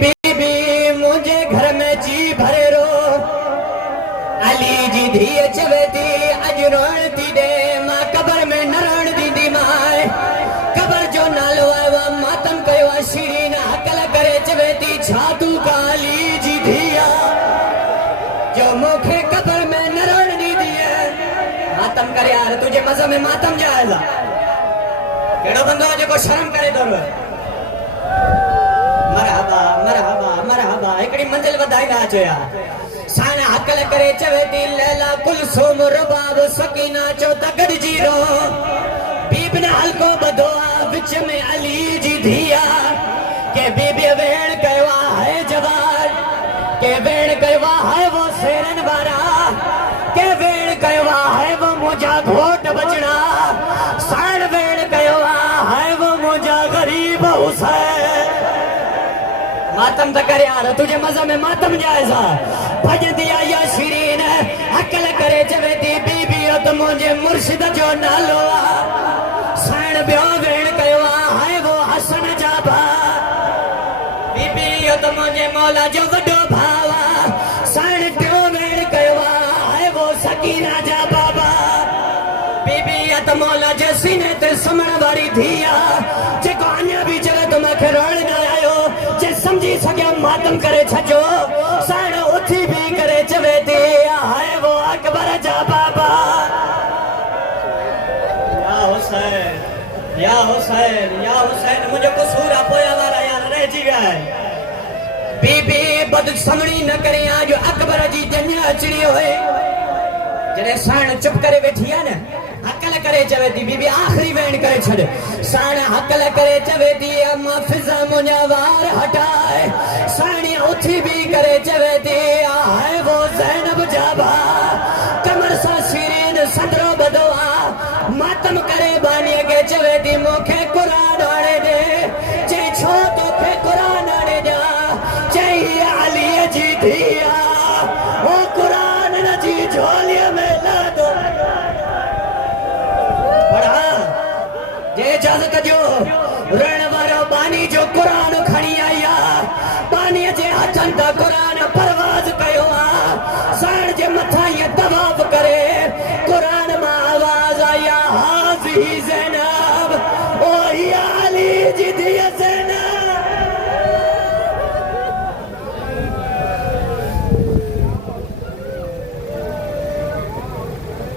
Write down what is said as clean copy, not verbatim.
बीबी मुझे घर में जी भरे रो अली जी धी चवे थी अज रोण थी दे मां कबर में न रोण दीदी माए कबर जो नालो आवा मातम कयो शीरीन हकल करे चवे थी छातू काली जी धिया जो मुखे कबर में न रोण दीदी है मातम करे यार तुझे मजा में मातम जाएगा केड़ो बंदो जो शर्म करे तो मरहबा मरहबा मरहबा एकड़ी मंजिल वधाई ना चया साना हकल करे चवे थी लैला कुलसुम रुबाब सकीना चो तगड़ जीरो बीबी ने हल्को बदोआ विच में अली जी धिया के बीबी वेण कयवा है जवान के वेण कयवा है वो शेरन बारा के वेण कयवा है वो मुझा घोट बचना साण वेण कयवा है वो मुझा गरीब हुसैन मातम तो करे यार तुझे मजा में मातम जायजा भज दिया या शीरीन अकल करे चवे थी बीबी तो मुझे मुर्शिद जो नालो साण ब्यो वेण कयो है वो हसन जाबा बीबी तो मुझे मौला जो वडो भावा साण ब्यो वेण कयो है वो सकीना जा बाबा बीबी तो मौला जे सीने ते समण वाली धिया जेको अन्या भी चले तो मैं रोण न आयो जे समझी सके मातम करे छजो साण उठी भी करे चवे थी है वो अकबर जा बाबा या हुसैन मुझे कसूर पोया वाला यार रह जी गया है बीबी बद समणी न करे आज अकबर जी जन्या अचड़ी होए जने साण चुप करे बैठी है ना हकल करे चवे थी बीबी आखिरी वेण करे छड़ साण हकल करे चवे थी अम्मा फिजा मुझा वार हटाए साणी उठी भी करे चवे थी है वो ज़ैनब जाबा कमर सा शीरीन सदरो बदवा मातम करे बानी के चवे थी मोखे कुरान आड़े दे जे छो तोखे कुरान आड़े जा जे अली जी धिया ओ कुरान न जी झोलिया में ला दो जे इजाजत जो रण वारो बानी जो कुरान खणी आया बानी जे हथन ता कुरान परवाज कयो साण जे मथा ये तवाफ करे कुरान मा आवाज आया हाज़ी ज़ैनब